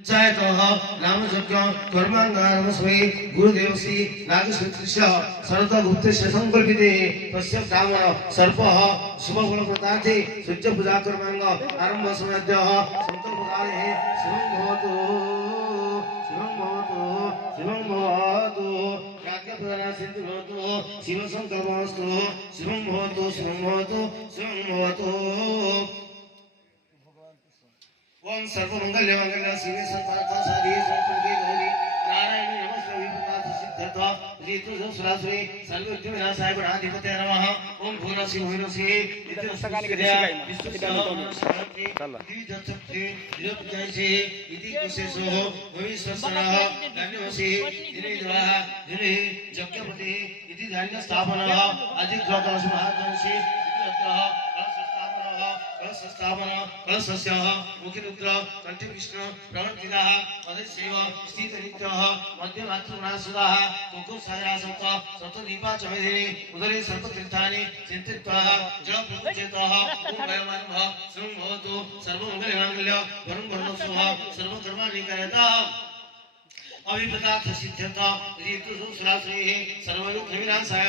पंचायतः नामयज्ञं कर्माङ्गारमस्मै गुरुदेवस्य नागश्रीस्य शरदगुप्तस्य संकल्पिते तस्य कामः सर्पः शुभफलप्रदार्थे सूर्यपूजा कर्माङ्ग आरम्भ समयः संकल्पकाले शिवं भवतु शिवं भवतु शिवं भवतु याज्ञप्रदान सिद्धि भवतु शिव संकल्पमस्तु शिवं भवतु शिवं भवतु शिवं भवतु ओम सर्वमंगल मंगल शिवे सर्वार्थ साधे संकल्पे गौरी नारायण नमस्ते विपदार्थ सिद्ध्यर्थ ऋतु सुरासुरे सर्वविघ्न विनाशाय गणाधिपते नमः ओम भूरसि भूरसि इति पुस्तकालिकया विष्णुशान्ति द्विजच्छक्ति द्विजयसे इति कुशेषो भविष्यसरः धन्यवसि दिनेद्वाः दिने यज्ञपति इति धान्य स्थापनः अधिग्रहकलश महाकलशे इति अत्रः संस्थापना कलशस्य मुखिरुद्र कंठकृष्ण प्रवर्तितः अधैसेव स्थितनित्यः मध्यमातृगुणासुदाः कुकुरसागरासक्त सप्तदीपा चमेधिनी उदरे सर्पतीर्थानि चिन्तित्वा जलप्रभुचेतः ओम वयमानः सर्वं भवतु सर्वमङ्गलमाङ्गल्य वरं वरदोषः सर्वकर्माणि कारयतः अभिपदार्थ सिद्ध्यर्थ ऋतु सुराश्रेः सर्वविघ्न विनाशाय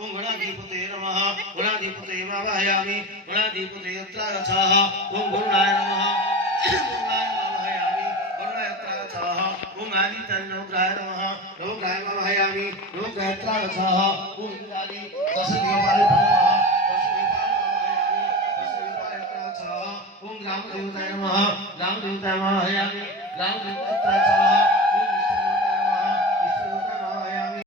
ओम गणाधिपते नमः गणाधिपते वाहयामि गणाधिपते यत्र गच्छः ओम गुरुणाय नमः गुरुणाय वाहयामि गुरुणाय यत्र गच्छः ओम आदित्यनोग्राय नमः नोग्राय वाहयामि नोग्राय यत्र गच्छः ओम इंद्रादि दशदेवाय नमः दशदेवाय वाहयामि दशदेवाय यत्र गच्छः ओम ग्रामदेवताय नमः ग्रामदेवताय वाहयामि ग्रामदेवताय यत्र गच्छः